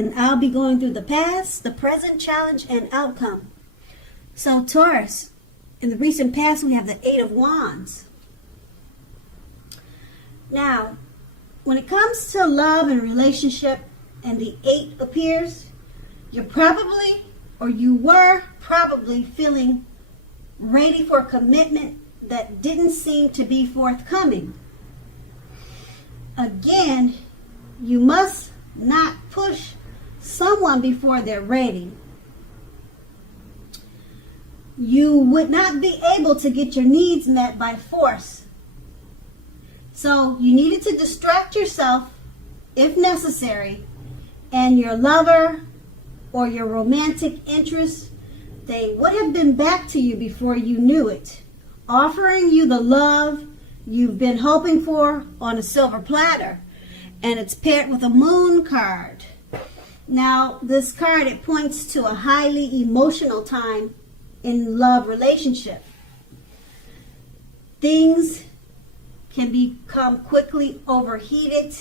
And I'll be going through the past, the present, challenge, and outcome. So Taurus, in the recent past, we have the Eight of Wands. Now, when it comes to love and relationship and the Eight appears, you're probably, or you were probably feeling ready for commitment that didn't seem to be forthcoming. Again, you must not push someone before they're ready. You would not be able to get your needs met by force. So you needed to distract yourself if necessary, and your lover or your romantic interest, they would have been back to you before you knew it, offering you the love you've been hoping for on a silver platter. And it's paired with a moon card. Now, this card, it points to a highly emotional time in love relationship. Things can become quickly overheated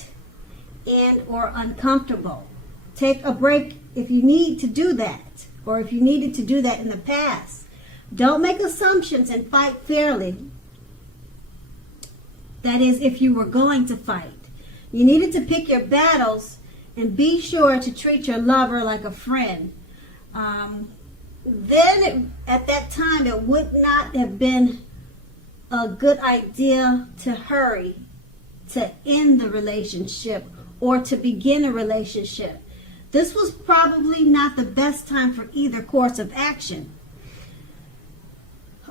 and or uncomfortable. Take a break if you need to do that, or if you needed to do that in the past. Don't make assumptions and fight fairly. That is, if you were going to fight. You needed to pick your battles and be sure to treat your lover like a friend. At that time, it would not have been a good idea to hurry to end the relationship or to begin a relationship. This was probably not the best time for either course of action.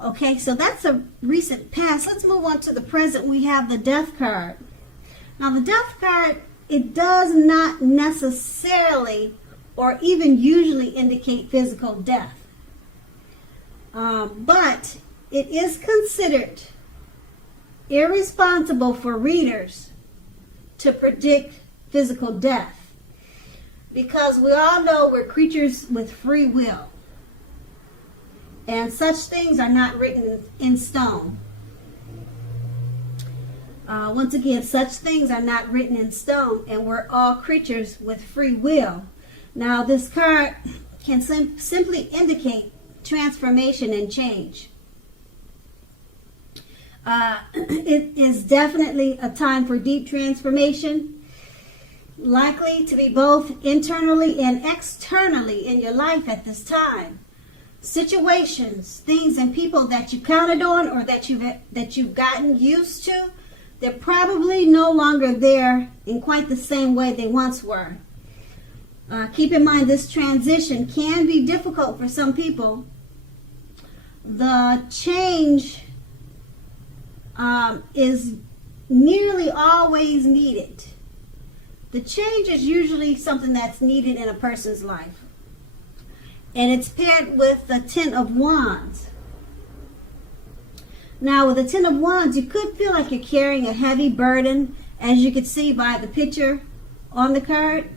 Okay, so that's a recent past. Let's move on to the present. We have the Death card. Now, the Death card, it does not necessarily or even usually indicate physical death. But it is considered irresponsible for readers to predict physical death, because we all know we're creatures with free will, and such things are not written in stone. Once again, such things are not written in stone, and we're all creatures with free will. Now, this card can simply indicate transformation and change. It is definitely a time for deep transformation, likely to be both internally and externally in your life at this time. Situations, things, and people that you counted on or that you've gotten used to, they're probably no longer there in quite the same way they once were. Keep in mind, this transition can be difficult for some people. The change is nearly always needed. The change is usually something that's needed in a person's life. And it's paired with the Ten of Wands. Now, with the Ten of Wands, you could feel like you're carrying a heavy burden, as you can see by the picture on the card.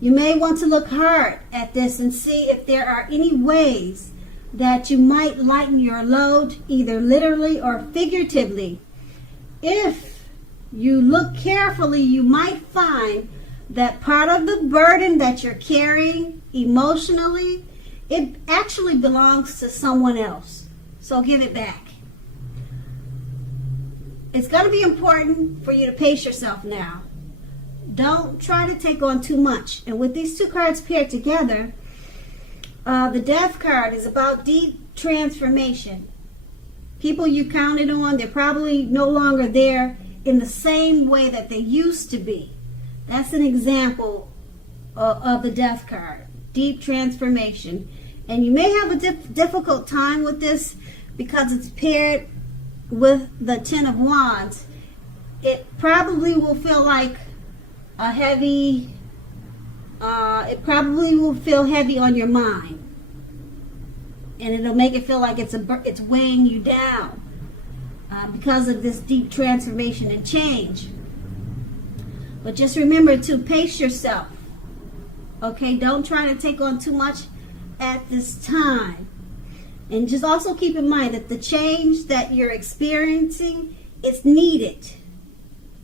You may want to look hard at this and see if there are any ways that you might lighten your load, either literally or figuratively. If you look carefully, you might find that part of the burden that you're carrying emotionally, it actually belongs to someone else. So give it back. It's going to be important for you to pace yourself now. Don't try to take on too much. And with these two cards paired together, the Death card is about deep transformation. People you counted on, they're probably no longer there in the same way that they used to be. That's an example of the Death card. Deep transformation. And you may have a difficult time with this because it's paired with the Ten of Wands. It probably will feel like a heavy, it probably will feel heavy on your mind. And it'll make it feel like it's weighing you down because of this deep transformation and change. But just remember to pace yourself. Okay, don't try to take on too much at this time. And just also keep in mind that the change that you're experiencing is needed.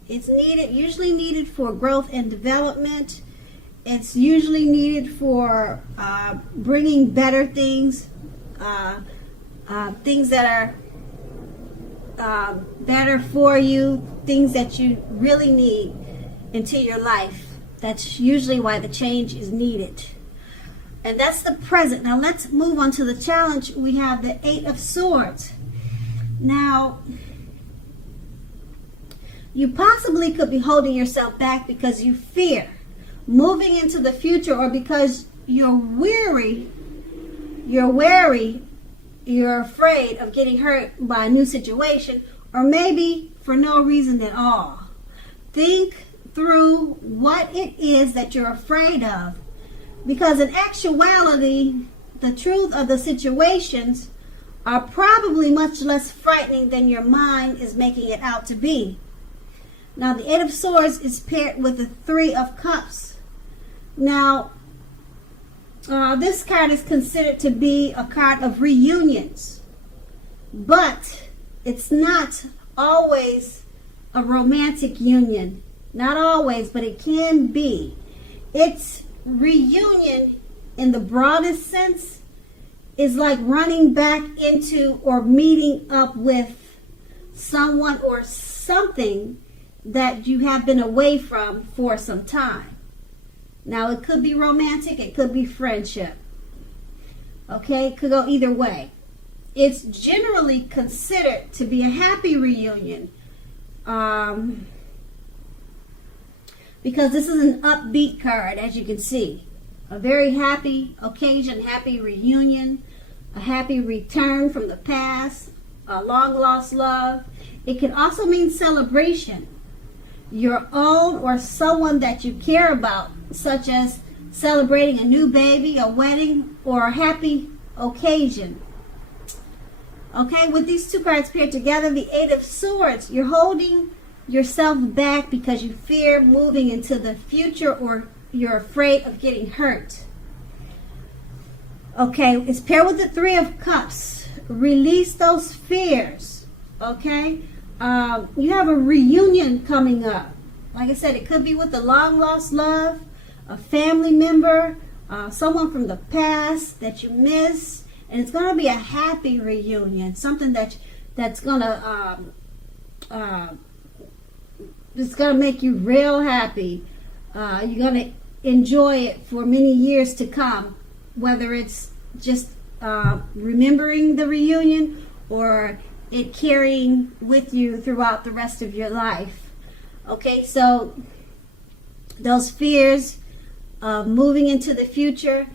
It's needed, usually needed for growth and development, It's usually needed for bringing better things, things that are better for you, things that you really need into your life. That's usually why the change is needed. And that's the present. Now let's move on to the challenge. We have the 8 of Swords. Now, you possibly could be holding yourself back because you fear moving into the future, or because you're wary, you're afraid of getting hurt by a new situation, or maybe for no reason at all. Think through what it is that you're afraid of, because in actuality, the truth of the situations are probably much less frightening than your mind is making it out to be. Now, the 8 of Swords is paired with the 3 of Cups. Now, this card is considered to be a card of reunions, but it's not always a romantic union. Not always, but it can be. It's reunion in the broadest sense is like running back into or meeting up with someone or something that you have been away from for some time. Now, it could be romantic, it could be friendship. Okay, it could go either way. It's generally considered to be a happy reunion because this is an upbeat card, as you can see. A very happy occasion, happy reunion, a happy return from the past, a long lost love. It can also mean celebration, your own or someone that you care about, such as celebrating a new baby, a wedding, or a happy occasion. Okay, with these 2 cards paired together, the 8 of Swords, you're holding yourself back because you fear moving into the future, or you're afraid of getting hurt. Okay, it's paired with the 3 of Cups. Release those fears. Okay, you have a reunion coming up. Like I said, it could be with a long lost love, a family member, someone from the past that you miss, and it's going to be a happy reunion, something that's going to it's going to make you real happy. You're going to enjoy it for many years to come, whether it's just remembering the reunion or it carrying with you throughout the rest of your life. Okay, so those fears of moving into the future,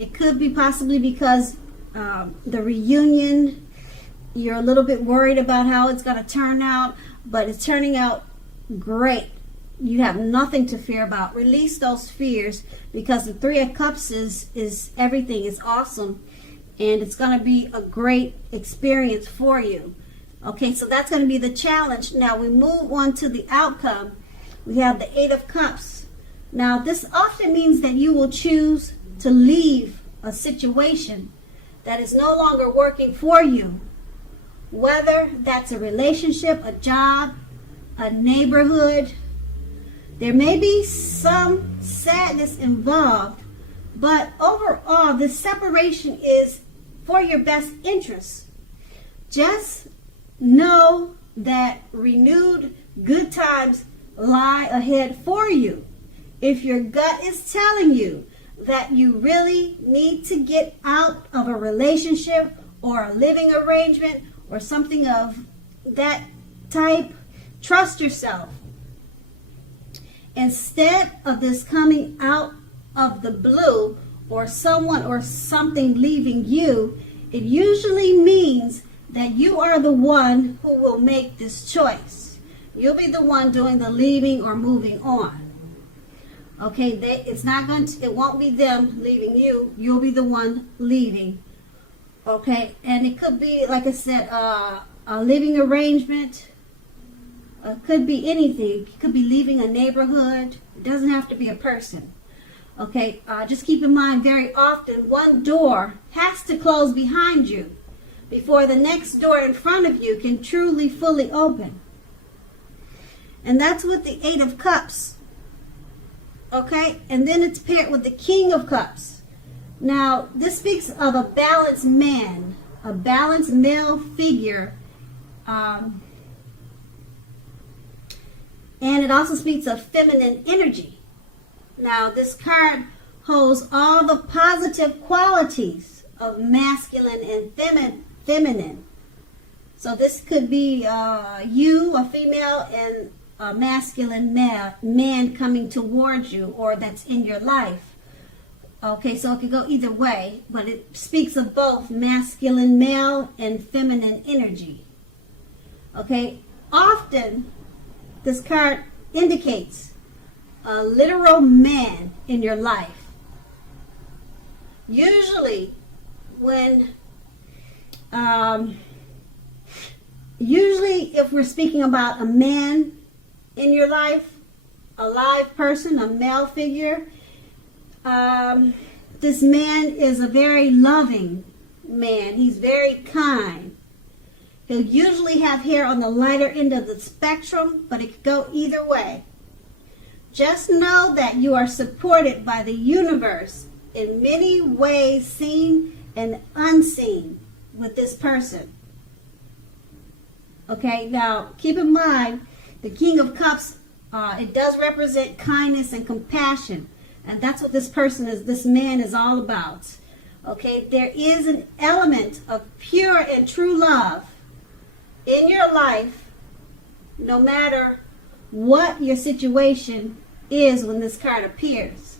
it could be possibly because the reunion, you're a little bit worried about how it's going to turn out, but it's turning out great. You have nothing to fear about. Release those fears, because the 3 of Cups is everything. It's awesome, and it's going to be a great experience for you. Okay, so that's going to be the challenge. Now we move on to the outcome. We have the 8 of Cups. Now this often means that you will choose to leave a situation that is no longer working for you, whether that's a relationship, a job, a neighborhood. There may be some sadness involved, but overall, this separation is for your best interest. Just know that renewed good times lie ahead for you. If your gut is telling you that you really need to get out of a relationship or a living arrangement or something of that type, trust yourself. Instead of this coming out of the blue, or someone or something leaving you, it usually means that you are the one who will make this choice. You'll be the one doing the leaving or moving on. Okay, it won't be them leaving you. You'll be the one leaving. Okay, and it could be, like I said, a living arrangement. Could be anything. It could be leaving a neighborhood. It doesn't have to be a person. Okay, just keep in mind, very often one door has to close behind you before the next door in front of you can truly, fully open. And that's with the 8 of Cups. Okay, and then it's paired with the King of Cups. Now, this speaks of a balanced man, a balanced male figure. And it also speaks of feminine energy. Now, this card holds all the positive qualities of masculine and feminine. So this could be you, a female, and a masculine man coming towards you, or that's in your life. Okay, so it could go either way, but it speaks of both masculine male and feminine energy. Okay, often this card indicates a literal man in your life. Usually if we're speaking about a man in your life, a live person, a male figure, this man is a very loving man. He's very kind. He'll usually have hair on the lighter end of the spectrum, but it could go either way. Just know that you are supported by the universe in many ways, seen and unseen, with this person. Okay, now keep in mind, the King of Cups, it does represent kindness and compassion. And that's what this man is all about. Okay, there is an element of pure and true love in your life, no matter what your situation is when this card appears.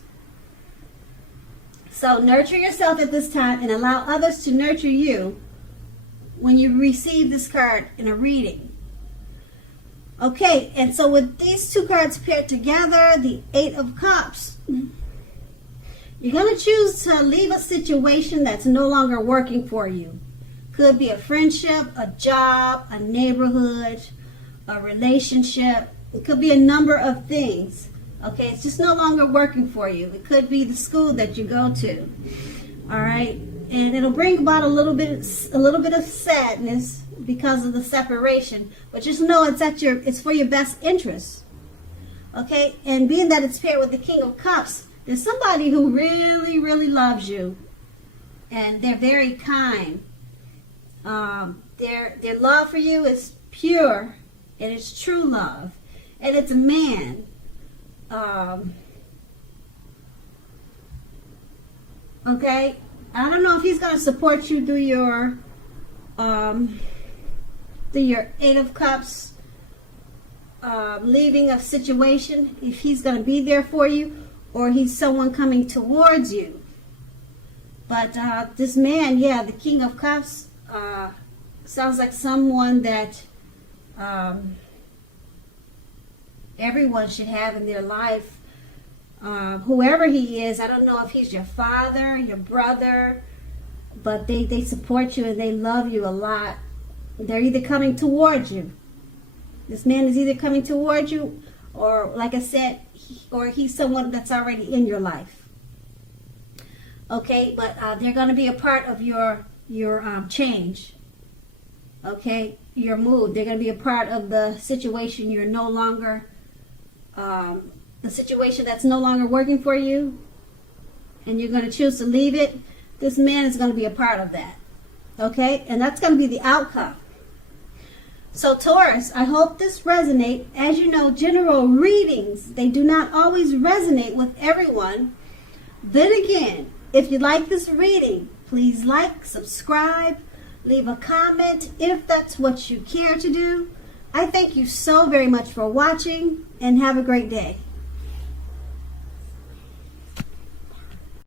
So nurture yourself at this time and allow others to nurture you when you receive this card in a reading. Okay, and so with these two cards paired together, the Eight of Cups, you're going to choose to leave a situation that's no longer working for you. Could be a friendship, a job, a neighborhood, a relationship. It could be a number of things. Okay, it's just no longer working for you. It could be the school that you go to. All right, and it'll bring about a little bit of sadness because of the separation. But just know it's for your best interest. Okay, and being that it's paired with the King of Cups, there's somebody who really, really loves you, and they're very kind. Their love for you is pure, and it's true love, and it's a man. Okay, I don't know if he's going to support you through your Eight of Cups, leaving a situation, if he's going to be there for you, or he's someone coming towards you. But this man, the King of Cups, sounds like someone that everyone should have in their life. Whoever he is, I don't know if he's your father, your brother, but they support you and they love you a lot. They're either coming towards you. This man is either coming towards you, or like I said, he's someone that's already in your life. Okay, but they're going to be a part of your change. Okay, your mood. They're going to be a part of the situation you're no longer, the situation that's no longer working for you, and you're going to choose to leave it. This man is going to be a part of that. Okay, and that's going to be the outcome. So Taurus, I hope this resonates. As you know, general readings, they do not always resonate with everyone. Then again, if you like this reading, please like, subscribe, leave a comment if that's what you care to do. I thank you so very much for watching, and have a great day.